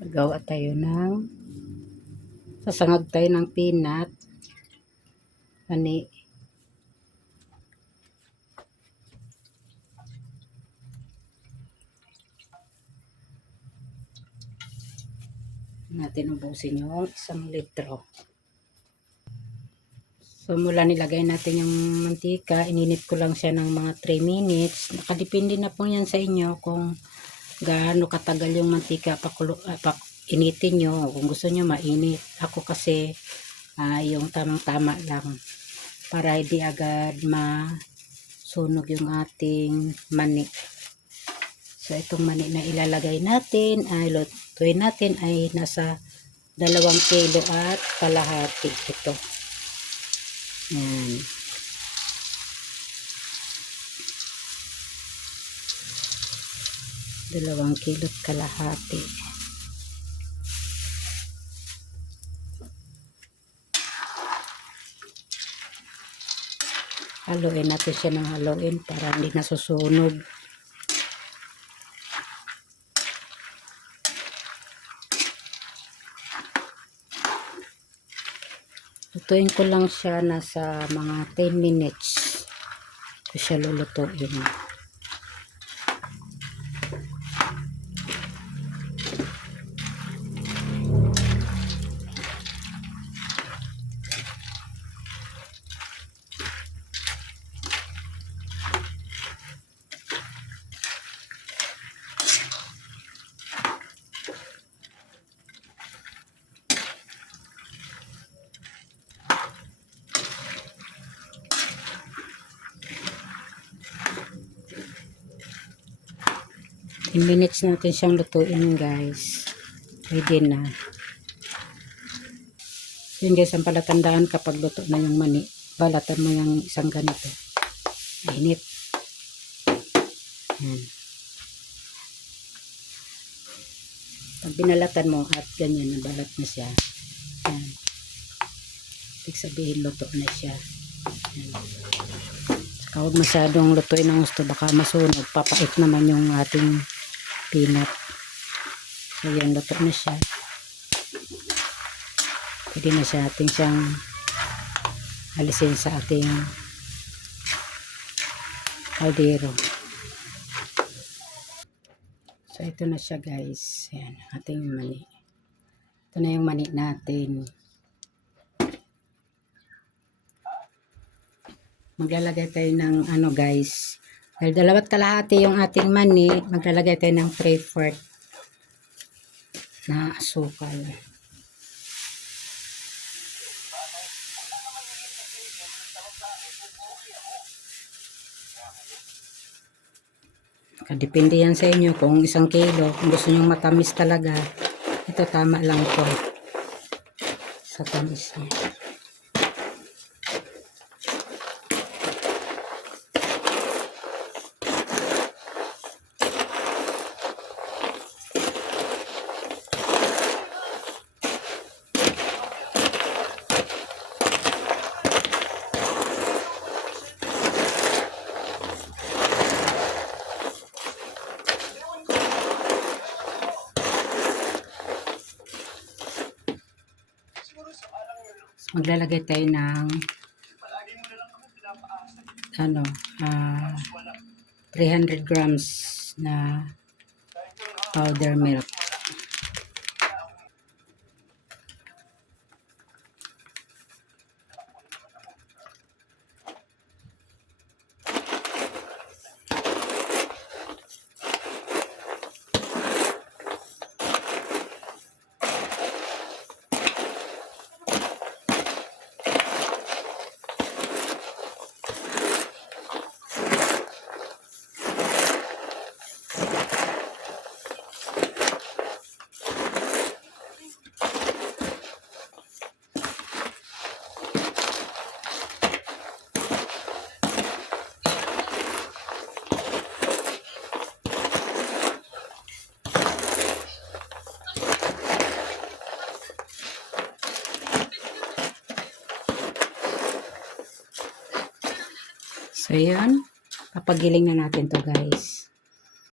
Gawa tayo ng sasangag tayo ng peanut mani. Natin ubusin yung 1 litro. So mula nilagay natin yung mantika, ininit ko lang siya ng mga 3 minutes. Nakadepende na po yan sa inyo kung gaano katagal yung mantika initin nyo. Kung gusto nyo mainit. Ako kasi yung tamang-tama lang para hindi agad masunog yung ating mani. So itong mani na ilalagay natin ay lutuin natin ay nasa 2 kilo at kalahati ito. Yan. Dalawang kilo at kalahati. Haluin natin siya ng haluin para hindi nasusunog. Lutuin ko lang siya nasa mga 10 minutes. Ito siya lulutuin. In minutes natin siyang lutuin, guys. Pwede na. Yun guys, ang palatandaan kapag luto na yung mani, balatan mo yung isang ganito. Mainit. Yan. Pag binalatan mo at ganyan, nabalat na siya. Yan. Ibig sabihin, luto na siya. Yan. Saka huwag masyadong lutuin ng gusto, baka masunog. Papait naman yung ating peanut. So yan, luto na siya. Pwede na siya ating siyang alisin sa ating kaldero. So ito na siya, guys. Yan, ating mani. Ito na yung mani natin. Maglalagay tayo ng guys. Dahil 2 kalahati yung ating mani, maglalagay tayo ng 3/4 na asukal. Depende yan sa inyo kung 1 kilo. Kung gusto nyo matamis talaga, ito tama lang to sa tamis niya. Maglalagay tayo ng 300 grams na powder milk. So, yan. Papagiling na natin to, guys.